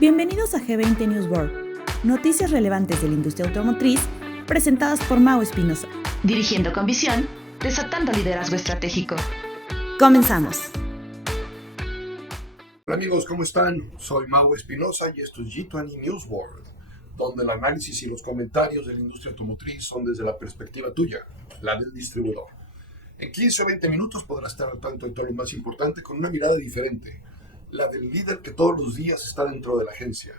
Bienvenidos a G20 News World, noticias relevantes de la industria automotriz presentadas por Mau Espinosa. Dirigiendo con visión, desatando liderazgo estratégico. Comenzamos. Hola amigos, ¿cómo están? Soy Mau Espinosa y esto es G20 News World, donde el análisis y los comentarios de la industria automotriz son desde la perspectiva tuya, la del distribuidor. En 15 o 20 minutos podrás estar al tanto de todo lo más importante con una mirada diferente, la del líder que todos los días está dentro de la agencia,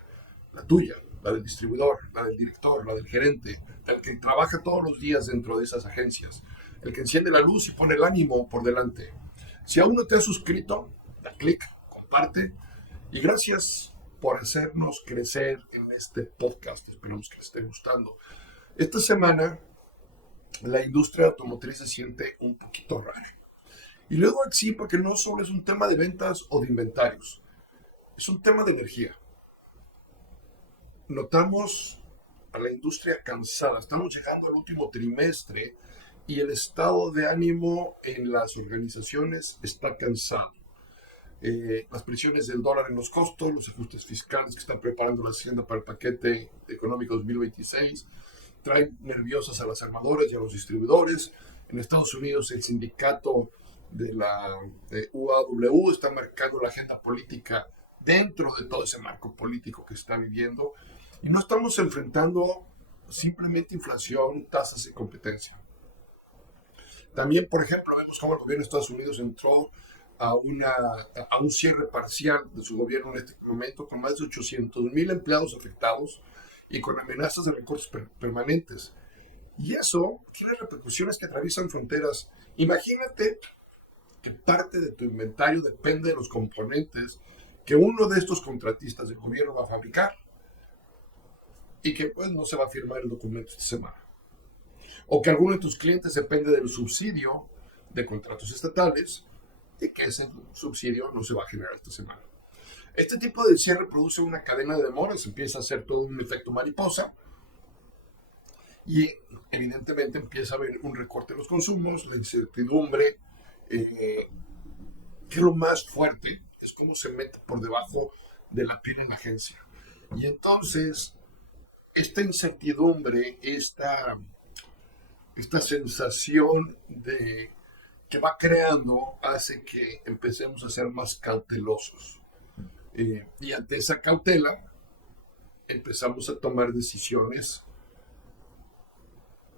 la tuya, la del distribuidor, la del director, la del gerente, el que trabaja todos los días dentro de esas agencias, el que enciende la luz y pone el ánimo por delante. Si aún no te has suscrito, da clic, comparte y gracias por hacernos crecer en este podcast. Esperamos que les esté gustando. Esta semana la industria automotriz se siente un poquito rara. Y luego así porque no solo es un tema de ventas o de inventarios, es un tema de energía. Notamos a la industria cansada. Estamos llegando al último trimestre y el estado de ánimo en las organizaciones está cansado. Las presiones del dólar en los costos, los ajustes fiscales que están preparando la Hacienda para el paquete económico 2026, traen nerviosas a las armadoras y a los distribuidores. En Estados Unidos el sindicato de la UAW está marcando la agenda política dentro de todo ese marco político que está viviendo y no estamos enfrentando simplemente inflación, tasas y competencia. También, por ejemplo, vemos cómo el gobierno de Estados Unidos entró a un cierre parcial de su gobierno en este momento con más de 800,000 empleados afectados y con amenazas de recortes permanentes. Y eso tiene repercusiones que atraviesan fronteras. Imagínate que parte de tu inventario depende de los componentes que uno de estos contratistas del gobierno va a fabricar y que pues no se va a firmar el documento esta semana. O que alguno de tus clientes depende del subsidio de contratos estatales y que ese subsidio no se va a generar esta semana. Este tipo de cierre produce una cadena de demoras, empieza a hacer todo un efecto mariposa y evidentemente empieza a haber un recorte en los consumos, la incertidumbre, que es lo más fuerte, es como se mete por debajo de la piel en la agencia. Y entonces, esta incertidumbre, esta sensación de que va creando hace que empecemos a ser más cautelosos. Y ante esa cautela, empezamos a tomar decisiones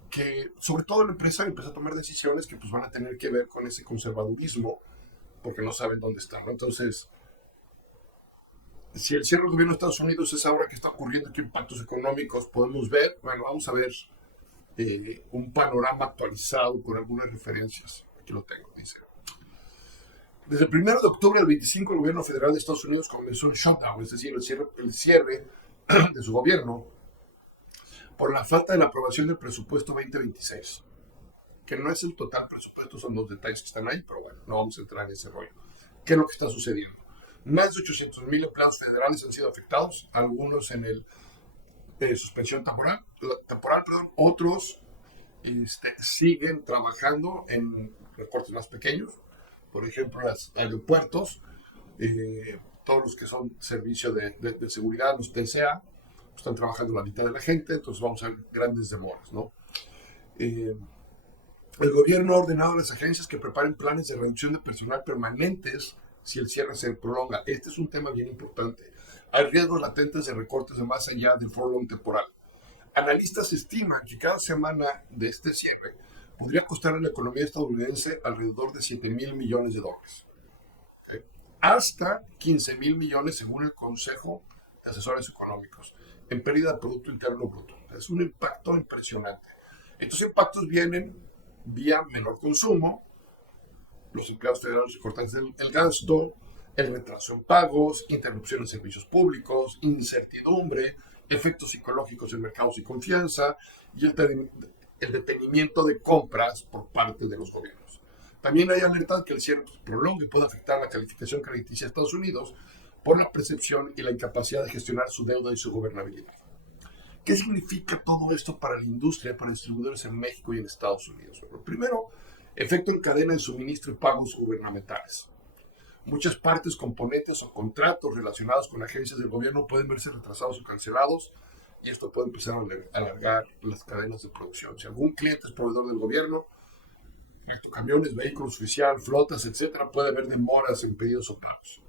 que, sobre todo la empresa empieza a tomar decisiones que pues van a tener que ver con ese conservadurismo, porque no saben dónde están, ¿no? Entonces, si el cierre del gobierno de Estados Unidos es ahora que está ocurriendo, qué impactos económicos podemos ver, bueno, vamos a ver un panorama actualizado con algunas referencias. Aquí lo tengo, dice. Desde el 1 de octubre al 25, el gobierno federal de Estados Unidos comenzó un shutdown, es decir, el cierre de su gobierno por la falta de la aprobación del presupuesto 2026, que no es el total presupuesto, son los detalles que están ahí, pero bueno, no vamos a entrar en ese rollo. ¿Qué es lo que está sucediendo? Más de 800,000 empleados federales han sido afectados, algunos en el suspensión temporal, otros siguen trabajando en recortes más pequeños, por ejemplo, los aeropuertos, todos los que son servicio de seguridad, los TSA, están trabajando la mitad de la gente, entonces vamos a ver grandes demoras, ¿no? El gobierno ha ordenado a las agencias que preparen planes de reducción de personal permanentes si el cierre se prolonga. Este es un tema bien importante. Hay riesgos latentes de recortes de más allá del furlong temporal. Analistas estiman que cada semana de este cierre podría costar a la economía estadounidense alrededor de 7,000 millones de dólares. ¿Okay? Hasta 15,000 millones según el Consejo de Asesores Económicos en pérdida de Producto Interno Bruto. Es un impacto impresionante. Estos impactos vienen vía menor consumo, los empleados federales recortan el gasto, el retraso en pagos, interrupción en servicios públicos, incertidumbre, efectos psicológicos en mercados y confianza y el detenimiento de compras por parte de los gobiernos. También hay alerta que el cierre prolongue y puede afectar la calificación crediticia de Estados Unidos por la percepción y la incapacidad de gestionar su deuda y su gobernabilidad. ¿Qué significa todo esto para la industria, para distribuidores en México y en Estados Unidos? Bueno, primero, efecto en cadena de suministro y pagos gubernamentales. Muchas partes, componentes o contratos relacionados con agencias del gobierno pueden verse retrasados o cancelados y esto puede empezar a alargar las cadenas de producción. Si algún cliente es proveedor del gobierno, camiones, vehículos oficiales, flotas, etcétera, puede haber demoras en pedidos o pagos.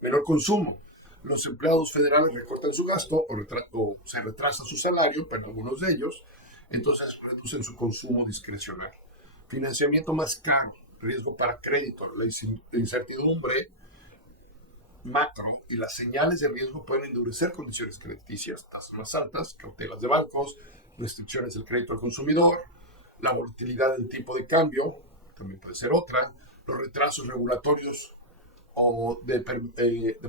Menor consumo. Los empleados federales recortan su gasto o se retrasa su salario, pero algunos de ellos, entonces reducen su consumo discrecional. Financiamiento más caro, riesgo para crédito, la incertidumbre macro y las señales de riesgo pueden endurecer condiciones crediticias, tasas más altas, cautelas de bancos, restricciones del crédito al consumidor, la volatilidad del tipo de cambio, también puede ser otra, los retrasos regulatorios o de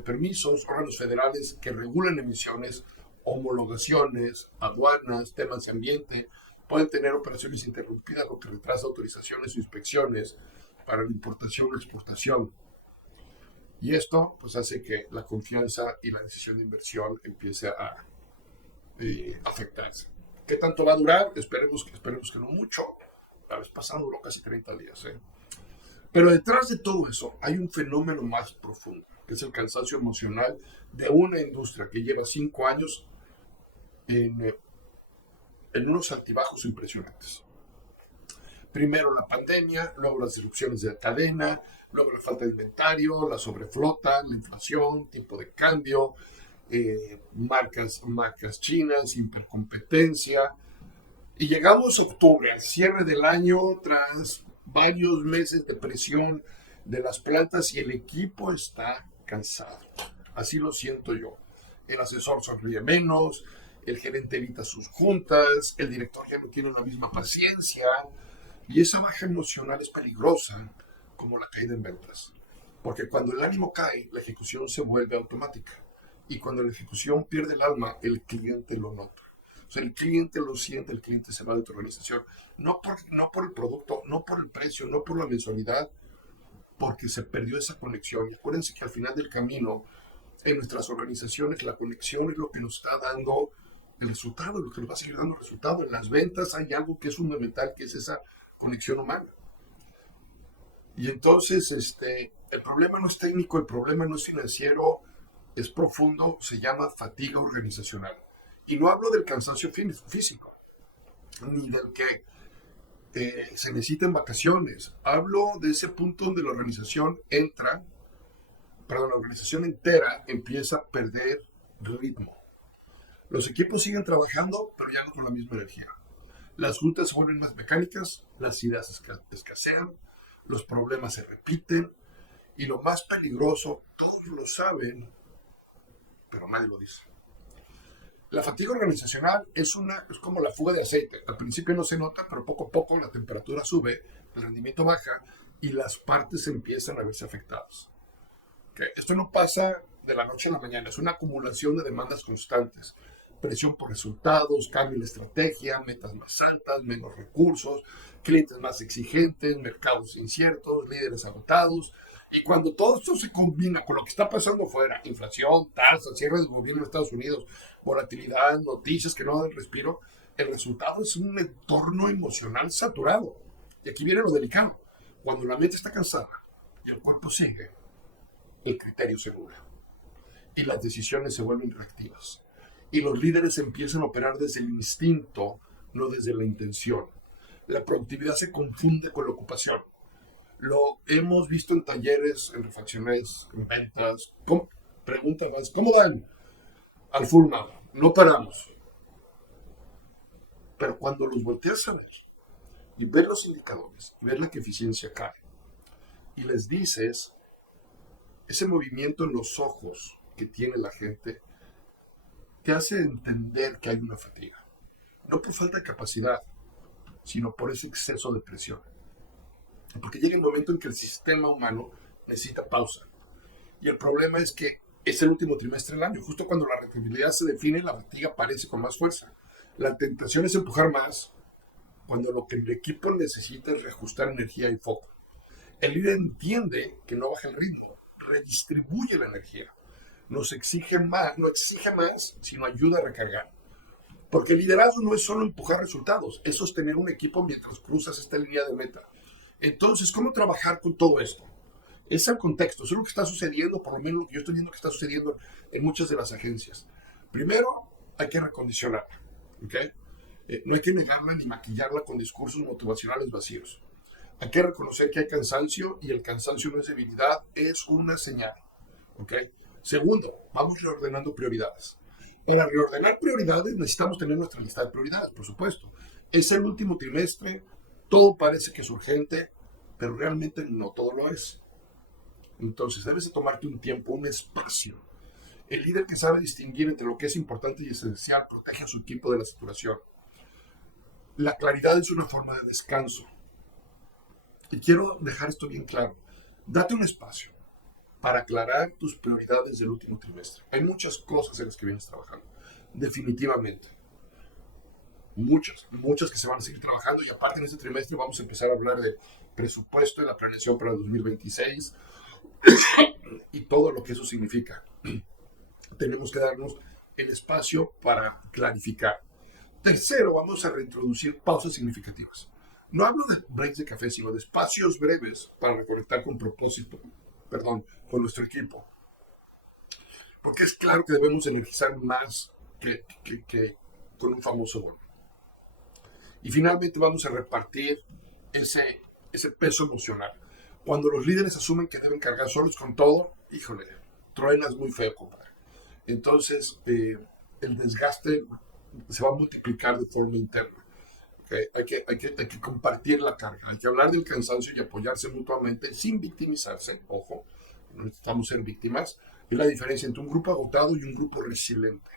permisos, órganos federales que regulan emisiones, homologaciones, aduanas, temas de ambiente, pueden tener operaciones interrumpidas, lo que retrasa autorizaciones o inspecciones para la importación o exportación. Y esto pues hace que la confianza y la decisión de inversión empiece a afectarse. ¿Qué tanto va a durar? Esperemos que no mucho. La vez pasada duró casi 30 días. Pero detrás de todo eso hay un fenómeno más profundo, que es el cansancio emocional de una industria que lleva 5 años en unos altibajos impresionantes. Primero la pandemia, luego las disrupciones de la cadena, luego la falta de inventario, la sobreflota, la inflación, tiempo de cambio, marcas chinas, hipercompetencia. Y llegamos a octubre, al cierre del año, tras varios meses de presión de las plantas y el equipo está cansado. Así lo siento yo. El asesor sonríe menos, el gerente evita sus juntas, el director ya no tiene la misma paciencia y esa baja emocional es peligrosa como la caída en ventas. Porque cuando el ánimo cae, la ejecución se vuelve automática. Y cuando la ejecución pierde el alma, el cliente lo nota. O sea, el cliente lo siente, el cliente se va de tu organización. No por el producto, no por el precio, no por la mensualidad, porque se perdió esa conexión. Y acuérdense que al final del camino, en nuestras organizaciones, la conexión es lo que nos está dando el resultado, lo que nos va a seguir dando resultado. En las ventas hay algo que es fundamental, que es esa conexión humana. Y entonces, el problema no es técnico, el problema no es financiero, es profundo, se llama fatiga organizacional. Y no hablo del cansancio físico, ni del que se necesiten vacaciones. Hablo de ese punto donde la organización la organización entera empieza a perder ritmo. Los equipos siguen trabajando, pero ya no con la misma energía. Las juntas se vuelven más mecánicas, las ideas escasean, los problemas se repiten, y lo más peligroso, todos lo saben, pero nadie lo dice. La fatiga organizacional es como la fuga de aceite. Al principio no se nota, pero poco a poco la temperatura sube, el rendimiento baja y las partes empiezan a verse afectadas. ¿Okay? Esto no pasa de la noche a la mañana, es una acumulación de demandas constantes. Presión por resultados, cambio en la estrategia, metas más altas, menos recursos, clientes más exigentes, mercados inciertos, líderes agotados. Y cuando todo esto se combina con lo que está pasando afuera, inflación, tasas, cierre del gobierno de Estados Unidos, volatilidad, noticias que no dan respiro, el resultado es un entorno emocional saturado. Y aquí viene lo delicado. Cuando la mente está cansada y el cuerpo sigue, el criterio se nubla. Y las decisiones se vuelven reactivas. Y los líderes empiezan a operar desde el instinto, no desde la intención. La productividad se confunde con la ocupación. Lo hemos visto en talleres, en refacciones, en ventas. Pregunta más, ¿cómo van? Al full now, no paramos. Pero cuando los volteas a ver y ver los indicadores, y ver la que eficiencia cae, y les dices ese movimiento en los ojos que tiene la gente, te hace entender que hay una fatiga. No por falta de capacidad, sino por ese exceso de presión. Porque llega el momento en que el sistema humano necesita pausa. Y el problema es que es el último trimestre del año. Justo cuando la rentabilidad se define, la fatiga aparece con más fuerza. La tentación es empujar más, cuando lo que el equipo necesita es reajustar energía y foco. El líder entiende que no baja el ritmo, redistribuye la energía. No exige más, sino ayuda a recargar. Porque el liderazgo no es solo empujar resultados, es sostener un equipo mientras cruzas esta línea de meta. Entonces, ¿cómo trabajar con todo esto? Ese es el contexto, eso es lo que está sucediendo, por lo menos lo que yo estoy viendo que está sucediendo en muchas de las agencias. Primero, hay que recondicionarla, ¿ok? No hay que negarla ni maquillarla con discursos motivacionales vacíos. Hay que reconocer que hay cansancio y el cansancio no es debilidad, es una señal, ¿ok? Segundo, vamos reordenando prioridades. Para reordenar prioridades necesitamos tener nuestra lista de prioridades, por supuesto. Es el último trimestre, todo parece que es urgente, pero realmente no todo lo es. Entonces debes de tomarte un tiempo, un espacio. El líder que sabe distinguir entre lo que es importante y esencial protege a su equipo de la saturación. La claridad es una forma de descanso. Y quiero dejar esto bien claro. Date un espacio para aclarar tus prioridades del último trimestre. Hay muchas cosas en las que vienes trabajando. Definitivamente. Muchas que se van a seguir trabajando. Y aparte en este trimestre vamos a empezar a hablar de presupuesto y la planeación para el 2026 y todo lo que eso significa. Tenemos que darnos el espacio para clarificar. Tercero, vamos a reintroducir pausas significativas. No hablo de breaks de café, sino de espacios breves para reconectar con con nuestro equipo. Porque es claro que debemos energizar más que con un famoso gol. Y finalmente vamos a repartir ese peso emocional. Cuando los líderes asumen que deben cargar solos con todo, híjole, truenas muy feo, compadre. Entonces, el desgaste se va a multiplicar de forma interna. ¿Okay? Hay que compartir la carga, hay que hablar del cansancio y apoyarse mutuamente sin victimizarse. Ojo, no necesitamos ser víctimas. Es la diferencia entre un grupo agotado y un grupo resiliente.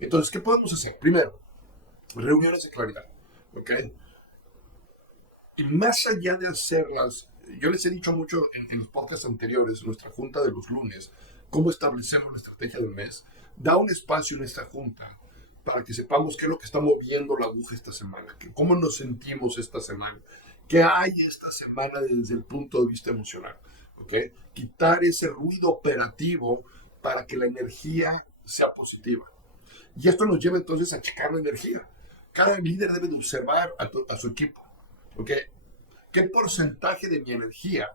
Entonces, ¿qué podemos hacer? Primero, reuniones de claridad. ¿Okay? Y más allá de hacerlas, yo les he dicho mucho en los podcasts anteriores, nuestra junta de los lunes, cómo establecemos la estrategia del mes. Da un espacio en esta junta para que sepamos qué es lo que está moviendo la aguja esta semana, cómo nos sentimos esta semana, qué hay esta semana desde el punto de vista emocional. ¿Okay? Quitar ese ruido operativo para que la energía sea positiva. Y esto nos lleva entonces a checar la energía. Cada líder debe de observar a su equipo. ¿Okay? ¿Qué porcentaje de mi energía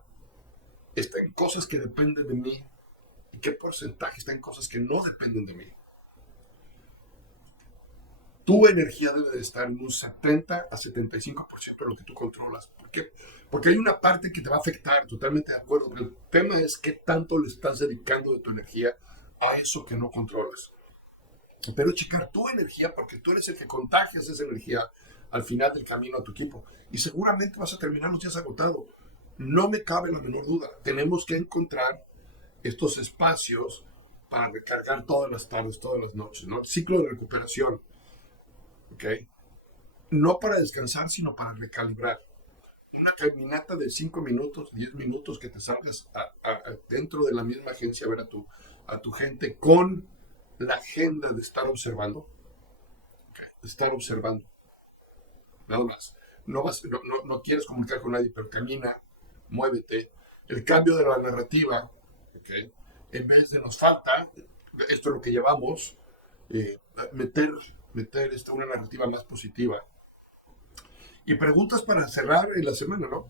está en cosas que dependen de mí? ¿Y qué porcentaje está en cosas que no dependen de mí? Tu energía debe de estar en un 70 a 75% de lo que tú controlas. ¿Por qué? Porque hay una parte que te va a afectar, totalmente de acuerdo. Pero el tema es qué tanto le estás dedicando de tu energía a eso que no controlas. Pero checar tu energía, porque tú eres el que contagias esa energía al final del camino a tu equipo. Y seguramente vas a terminar los días agotado. No me cabe la menor duda. Tenemos que encontrar estos espacios para recargar todas las tardes, todas las noches, ¿no? El ciclo de recuperación. ¿Okay? No para descansar, sino para recalibrar. Una caminata de 5 minutos, 10 minutos que te salgas dentro de la misma agencia a ver a tu gente con la agenda de estar observando. Okay. De estar observando. Nada más. No quieres comunicar con nadie, pero camina, muévete. El cambio de la narrativa, ¿okay? En vez de nos falta, esto es lo que llevamos, meter una narrativa más positiva. Y preguntas para cerrar en la semana, ¿no?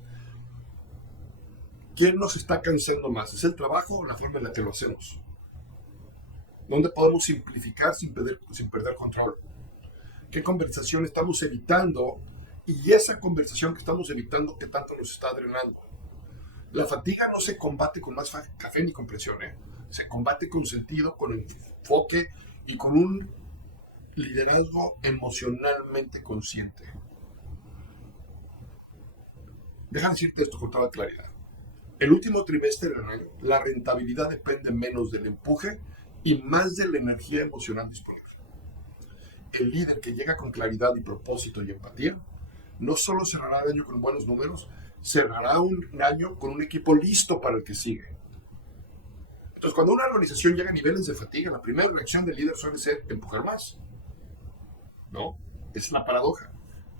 ¿Quién nos está cansando más? ¿Es el trabajo o la forma en la que lo hacemos? ¿Dónde podemos simplificar sin perder control? ¿Qué conversación estamos evitando? Y esa conversación que estamos evitando, ¿qué tanto nos está drenando? La fatiga no se combate con más café ni con presión, ¿eh? Se combate con sentido, con enfoque y con un liderazgo emocionalmente consciente. Deja decirte esto con toda claridad. El último trimestre del año, la rentabilidad depende menos del empuje y más de la energía emocional disponible. El líder que llega con claridad y propósito y empatía, no solo cerrará el año con buenos números, cerrará un año con un equipo listo para el que sigue. Entonces, cuando una organización llega a niveles de fatiga, la primera reacción del líder suele ser empujar más. ¿No? Es una paradoja.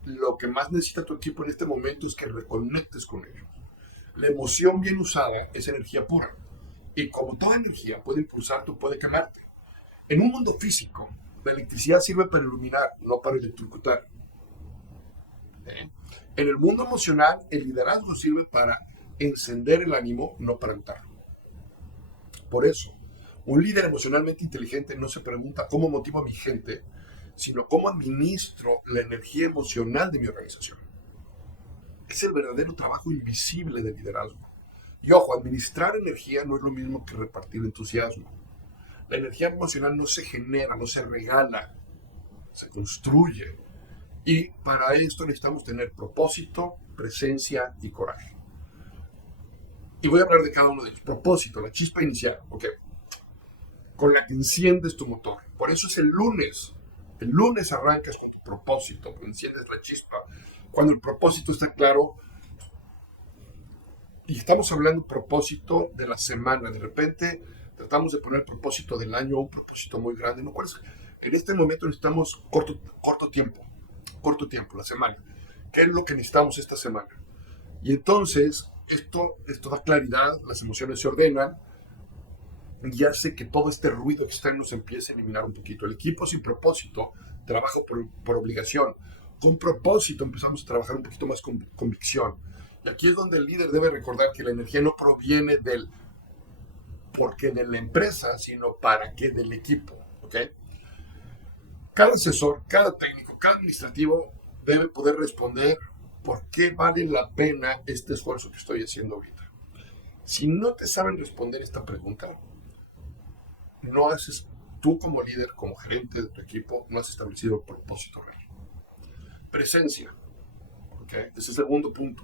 Lo que más necesita tu equipo en este momento es que reconectes con ellos. La emoción bien usada es energía pura. Y como toda energía puede impulsarte o puede quemarte. En un mundo físico, la electricidad sirve para iluminar, no para electrocutar. En el mundo emocional, el liderazgo sirve para encender el ánimo, no para agotarlo. Por eso, un líder emocionalmente inteligente no se pregunta cómo motivo a mi gente, sino cómo administro la energía emocional de mi organización. Es el verdadero trabajo invisible de liderazgo. Y ojo, administrar energía no es lo mismo que repartir entusiasmo. La energía emocional no se genera, no se regala, se construye. Y para esto necesitamos tener propósito, presencia y coraje. Y voy a hablar de cada uno de ellos. Propósito, la chispa inicial, ¿ok? Con la que enciendes tu motor. Por eso es el lunes. El lunes arrancas con tu propósito, enciendes la chispa. Cuando el propósito está claro, y estamos hablando propósito de la semana, de repente tratamos de poner el propósito del año, un propósito muy grande, ¿no? ¿Cuál es? En este momento necesitamos corto tiempo, la semana. ¿Qué es lo que necesitamos esta semana? Y entonces, esto da claridad, las emociones se ordenan, y hace que todo este ruido externo se empiece a eliminar un poquito. El equipo sin propósito trabaja por obligación. Con propósito empezamos a trabajar un poquito más con convicción. Y aquí es donde el líder debe recordar que la energía no proviene del porque de la empresa, sino para qué del equipo. ¿Ok? Cada asesor, cada técnico, cada administrativo debe poder responder por qué vale la pena este esfuerzo que estoy haciendo ahorita. Si no te saben responder esta pregunta, no haces, tú como líder, como gerente de tu equipo, no has establecido el propósito real. Presencia. ¿Okay? Ese es el segundo punto.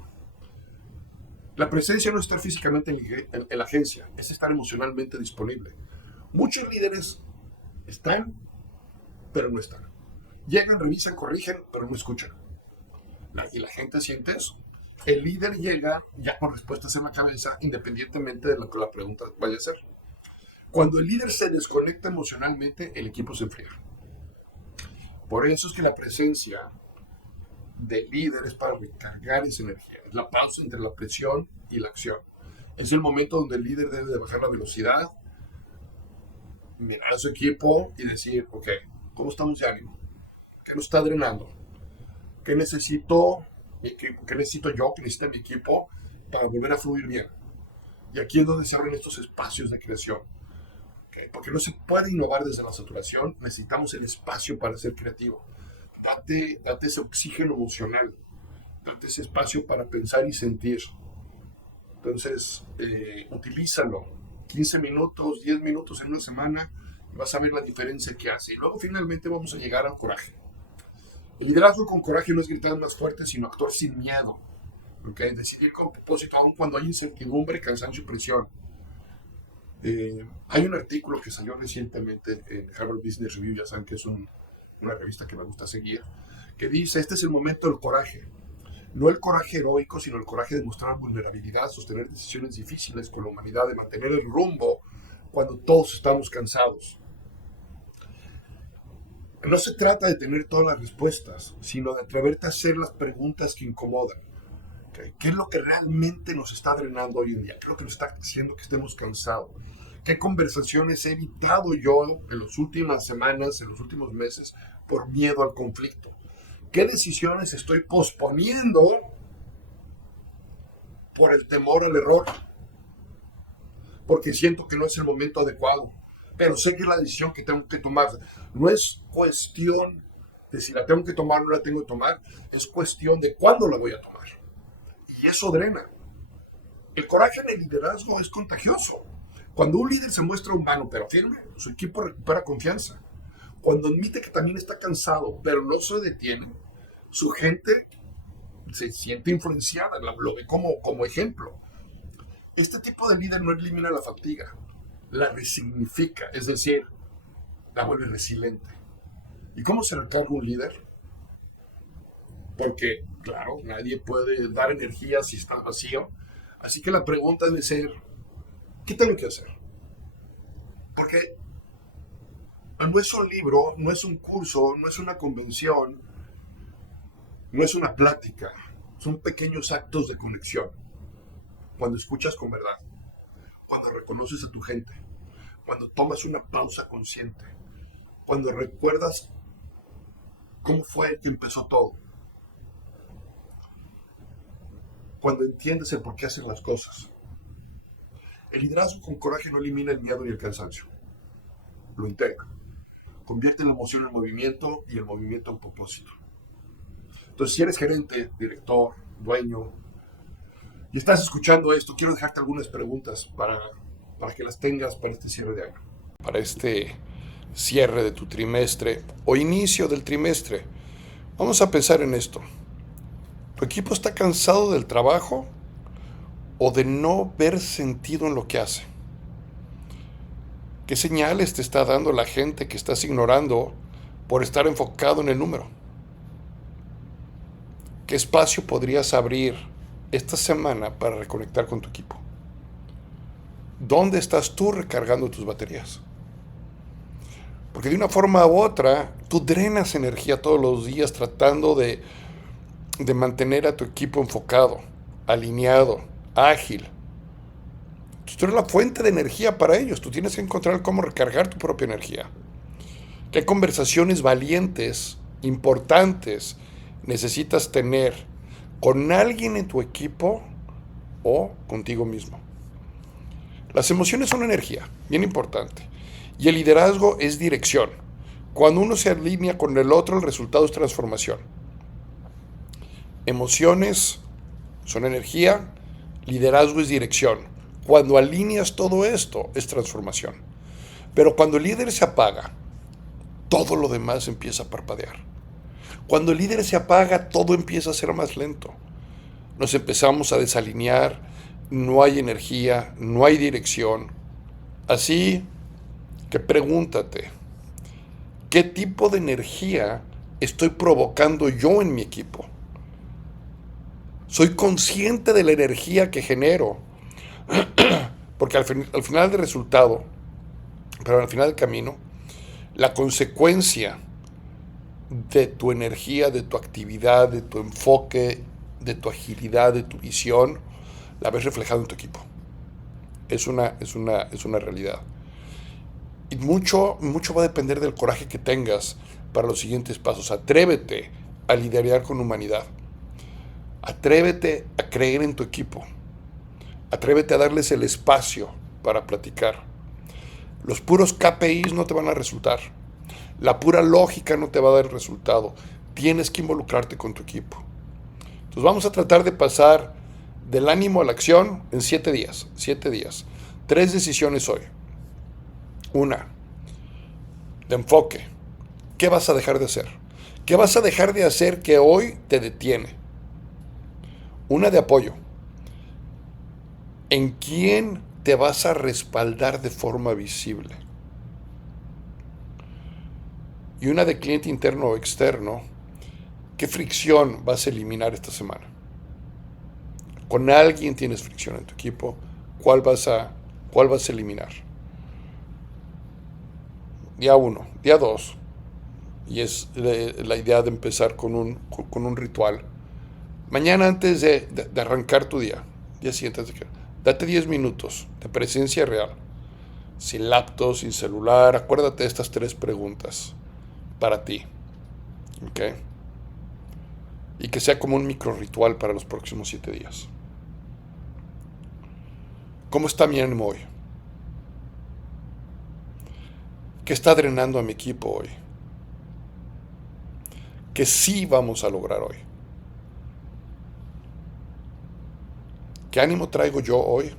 La presencia no es estar físicamente en la agencia, es estar emocionalmente disponible. Muchos líderes están, pero no están. Llegan, revisan, corrigen, pero no escuchan. Y la gente siente eso. El líder llega ya con respuestas en la cabeza, independientemente de lo que la pregunta vaya a ser. Cuando el líder se desconecta emocionalmente, el equipo se enfría. Por eso es que la presencia del líder es para recargar esa energía. Es la pausa entre la presión y la acción. Es el momento donde el líder debe de bajar la velocidad, mirar a su equipo y decir, ok, ¿cómo estamos de ánimo? ¿Qué nos está drenando? ¿Qué necesito mi equipo? ¿Qué necesito yo? ¿Qué necesita mi equipo para volver a fluir bien? Y aquí es donde se abren estos espacios de creación. ¿Okay? Porque no se puede innovar desde la saturación, necesitamos el espacio para ser creativo. Date ese oxígeno emocional, date ese espacio para pensar y sentir. Entonces, utilízalo. 15 minutos, 10 minutos en una semana, y vas a ver la diferencia que hace. Y luego finalmente vamos a llegar al coraje. El liderazgo con coraje no es gritar más fuerte, sino actuar sin miedo. ¿Okay? Decidir con propósito, aun cuando hay incertidumbre, cansancio y presión. Hay un artículo que salió recientemente en Harvard Business Review, ya saben que es una revista que me gusta seguir, que dice, este es el momento del coraje. No el coraje heroico, sino el coraje de mostrar vulnerabilidad, sostener decisiones difíciles con la humanidad, de mantener el rumbo cuando todos estamos cansados. No se trata de tener todas las respuestas, sino de atreverte a hacer las preguntas que incomodan. ¿Okay? ¿Qué es lo que realmente nos está drenando hoy en día? ¿Qué es lo que nos está haciendo que estemos cansados? ¿Qué conversaciones he evitado yo en las últimas semanas, en los últimos meses, por miedo al conflicto? ¿Qué decisiones estoy posponiendo por el temor al error? Porque siento que no es el momento adecuado, pero sé que es la decisión que tengo que tomar. No es cuestión de si la tengo que tomar o no la tengo que tomar, es cuestión de cuándo la voy a tomar. Y eso drena. El coraje en el liderazgo es contagioso. Cuando un líder se muestra humano pero firme, su equipo recupera confianza. Cuando admite que también está cansado, pero no se detiene, su gente se siente influenciada, lo ve como ejemplo. Este tipo de líder no elimina la fatiga, la resignifica, es decir, la vuelve resiliente. ¿Y cómo se recarga un líder? Porque, claro, nadie puede dar energía si está vacío. Así que la pregunta debe ser, ¿qué tengo que hacer? Porque no es un libro, no es un curso, no es una convención, no es una plática. Son pequeños actos de conexión. Cuando escuchas con verdad, cuando reconoces a tu gente, cuando tomas una pausa consciente, cuando recuerdas cómo fue que empezó todo. cuando entiendes el por qué hacen las cosas. El liderazgo con coraje no elimina el miedo ni el cansancio. Lo integra. Convierte la emoción en movimiento y el movimiento en propósito. Entonces, si eres gerente, director, dueño, y estás escuchando esto, quiero dejarte algunas preguntas para que las tengas para este cierre de año. Para este cierre de tu trimestre o inicio del trimestre, vamos a pensar en esto. ¿Tu equipo está cansado del trabajo o de no ver sentido en lo que hace? ¿Qué señales te está dando la gente que estás ignorando por estar enfocado en el número? ¿Qué espacio podrías abrir esta semana para reconectar con tu equipo? ¿Dónde estás tú recargando tus baterías? Porque de una forma u otra, tú drenas energía todos los días tratando de mantener a tu equipo enfocado, alineado, ágil. Tú eres la fuente de energía para ellos. Tú tienes que encontrar cómo recargar tu propia energía. ¿Qué conversaciones valientes, importantes, necesitas tener con alguien en tu equipo o contigo mismo? Las emociones son energía, bien importante. Y el liderazgo es dirección. Cuando uno se alinea con el otro, el resultado es transformación. Emociones son energía, liderazgo es dirección. Cuando alineas todo esto, es transformación. Pero cuando el líder se apaga, todo lo demás empieza a parpadear. Cuando el líder se apaga, todo empieza a ser más lento. Nos empezamos a desalinear, no hay energía, no hay dirección. Así que pregúntate, ¿qué tipo de energía estoy provocando yo en mi equipo? ¿Soy consciente de la energía que genero? Porque al final del resultado, pero al final del camino, la consecuencia de tu energía, de tu actividad, de tu enfoque, de tu agilidad, de tu visión, la ves reflejada en tu equipo. Es una realidad. Y mucho va a depender del coraje que tengas para los siguientes pasos. Atrévete a liderar con humanidad. Atrévete a creer en tu equipo. Atrévete a darles el espacio para platicar. Los puros KPIs no te van a resultar. La pura lógica no te va a dar el resultado. Tienes que involucrarte con tu equipo. Entonces vamos a tratar de pasar del ánimo a la acción en 7 días. 7 días. 3 decisiones hoy. 1, de enfoque. ¿Qué vas a dejar de hacer? ¿Qué vas a dejar de hacer que hoy te detiene? 1, de apoyo. ¿En quién te vas a respaldar de forma visible? Y 1, de cliente interno o externo. ¿Qué fricción vas a eliminar esta semana? Con alguien tienes fricción en tu equipo. ¿Cuál vas a eliminar? Día 1, día 2. Y es la idea de empezar con un ritual. Mañana antes de arrancar tu día siguiente, date 10 minutos de presencia real. Sin laptop, sin celular. Acuérdate de estas 3 preguntas para ti. ¿Ok? Y que sea como un micro ritual para los próximos 7 días. ¿Cómo está mi ánimo hoy? ¿Qué está drenando a mi equipo hoy? ¿Qué sí vamos a lograr hoy? ¿Qué ánimo traigo yo hoy?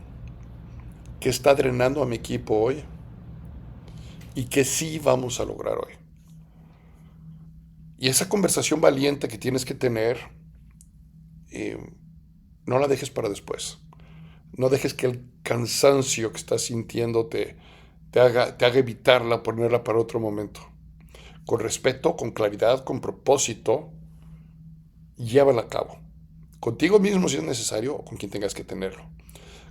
¿Qué está drenando a mi equipo hoy? ¿Y qué sí vamos a lograr hoy? Y esa conversación valiente que tienes que tener, no la dejes para después. No dejes que el cansancio que estás sintiendo te haga evitarla, ponerla para otro momento. Con respeto, con claridad, con propósito, llévala a cabo. Contigo mismo si es necesario o con quien tengas que tenerlo.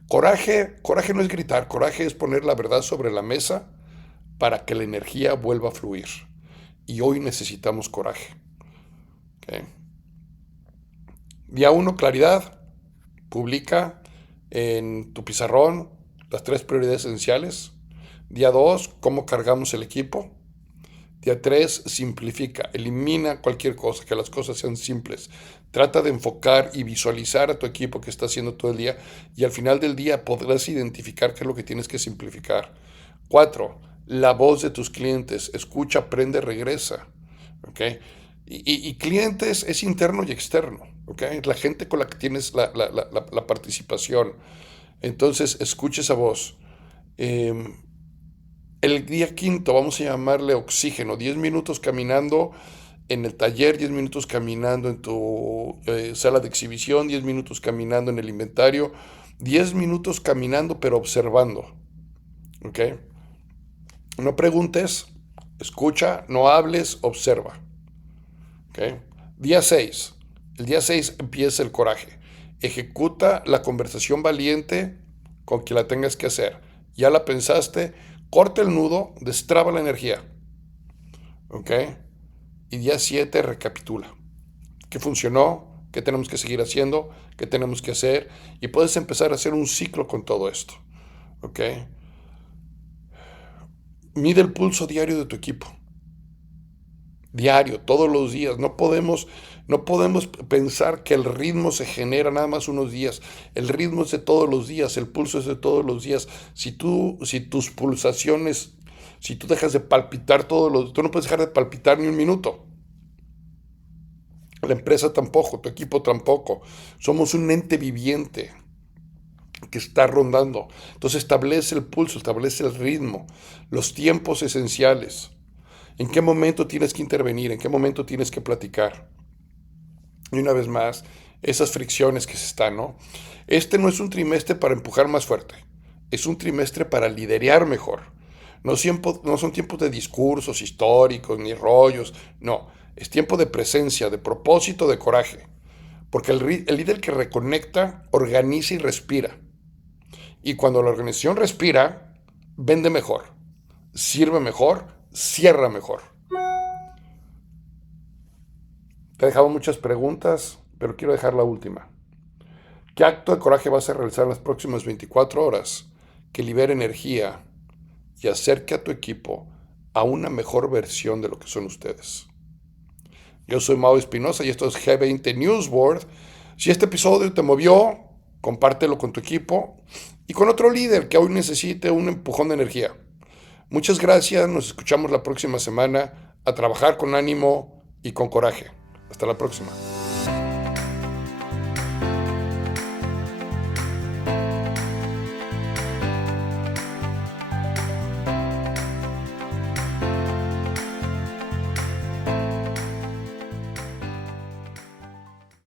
Coraje no es gritar, coraje es poner la verdad sobre la mesa para que la energía vuelva a fluir. Y hoy necesitamos coraje. ¿Okay? Día 1, claridad. Publica en tu pizarrón las 3 prioridades esenciales. Día 2, cómo cargamos el equipo. Día 3, simplifica, elimina cualquier cosa, que las cosas sean simples. Trata de enfocar y visualizar a tu equipo que está haciendo todo el día y al final del día podrás identificar qué es lo que tienes que simplificar. 4, la voz de tus clientes. Escucha, aprende, regresa. ¿Okay? Y clientes es interno y externo. ¿Okay? La gente con la que tienes la participación. Entonces, escucha esa voz. El día 5 vamos a llamarle oxígeno, 10 minutos caminando en el taller, 10 minutos caminando en tu sala de exhibición, 10 minutos caminando en el inventario, 10 minutos caminando pero observando. ¿Ok? No preguntes, escucha, no hables, observa. ¿Ok? Día 6. El día 6 empieza el coraje. Ejecuta la conversación valiente con quien la tengas que hacer. Ya la pensaste, corta el nudo, destraba la energía. ¿Ok? Y día 7 recapitula. ¿Qué funcionó? ¿Qué tenemos que seguir haciendo? ¿Qué tenemos que hacer? Y puedes empezar a hacer un ciclo con todo esto. ¿Ok? Mide el pulso diario de tu equipo. Diario, todos los días. No podemos pensar que el ritmo se genera nada más unos días. El ritmo es de todos los días, el pulso es de todos los días. Si tus pulsaciones, si tú dejas de palpitar tú no puedes dejar de palpitar ni un minuto. La empresa tampoco, tu equipo tampoco. Somos un ente viviente que está rondando. Entonces establece el pulso, establece el ritmo, los tiempos esenciales. ¿En qué momento tienes que intervenir? ¿En qué momento tienes que platicar? Y una vez más, esas fricciones que se están, ¿no? Este no es un trimestre para empujar más fuerte. Es un trimestre para liderear mejor. No son tiempos de discursos históricos ni rollos. No, es tiempo de presencia, de propósito, de coraje. Porque el líder que reconecta, organiza y respira. Y cuando la organización respira, vende mejor, sirve mejor, cierra mejor. Te he dejado muchas preguntas, pero quiero dejar la última. ¿Qué acto de coraje vas a realizar en las próximas 24 horas que libere energía y acerque a tu equipo a una mejor versión de lo que son ustedes? Yo soy Mau Espinosa y esto es G20 Newsboard. Si este episodio te movió, compártelo con tu equipo y con otro líder que hoy necesite un empujón de energía. Muchas gracias, nos escuchamos la próxima semana. A trabajar con ánimo y con coraje. Hasta la próxima.